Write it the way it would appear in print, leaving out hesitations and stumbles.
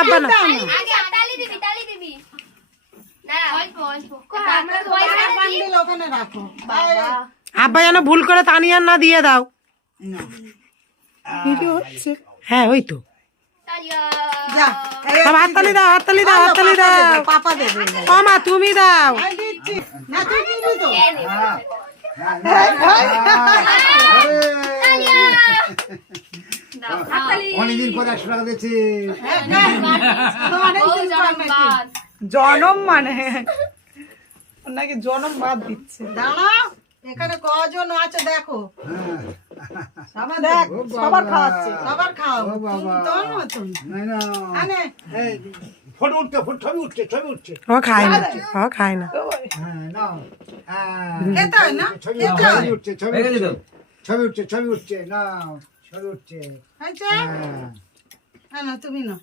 আব্বা না আব্বা যেন ভুল করে তানিয়ার না দিয়ে দাও। হ্যাঁ ওই তো হাততালি দাও, হাততালি দাও, হাততালি দাও। পাপা দেবে। ও মা তুমি দাও। না তুই দিবি তো। অনেকদিন পরে 100 টাকা দিচ্ছি। জনম মানে নাকি জনম বাদ দিচ্ছে। দাঁড়াও এখানে কজন আছে দেখো। দেখ সবার খাওয়াচ্ছে, সবার খাও। তোর মতন আনে ফটো উঠছে, ছবি উঠছে, ছবি উঠছে। ও খায় না, ও খায় না। হ্যাঁ নাও। খেতে হয় না? ছবি খেতে হয়। উঠছে, ছবি উঠছে, ছবি উঠছে, ছবি উঠছে, নাও ছবি উঠছে। আচ্ছা হ্যাঁ না তুমি না